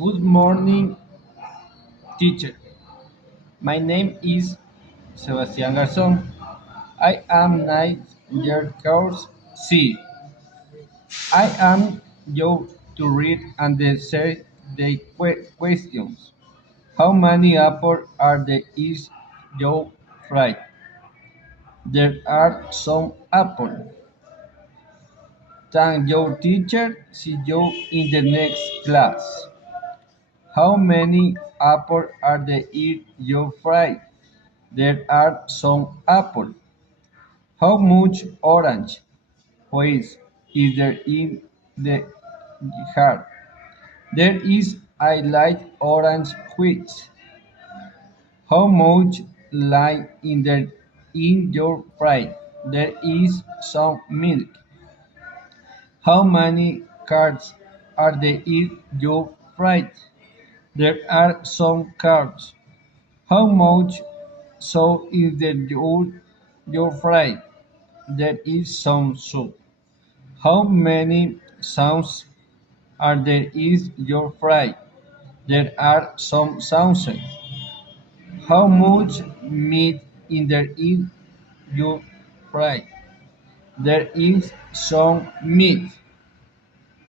Good morning, teacher. My name is Sebastián Garzón. I am 9 year course C. I am you to read and answer the questions. How many apples are there is you right? There are some apples. Thank your teacher. See you in the next class. How many apples are there in your fry? There are some apples. How much orange juice is there in the jar? There is I like orange juice. How much lime in there in your fry? There is some milk. How many cards are there in your fry? There are some cards. How much salt is there in your fry? There is some soup. How many sounds are there in your fry? There are some sounds. How much meat in there in your fry? There is some meat.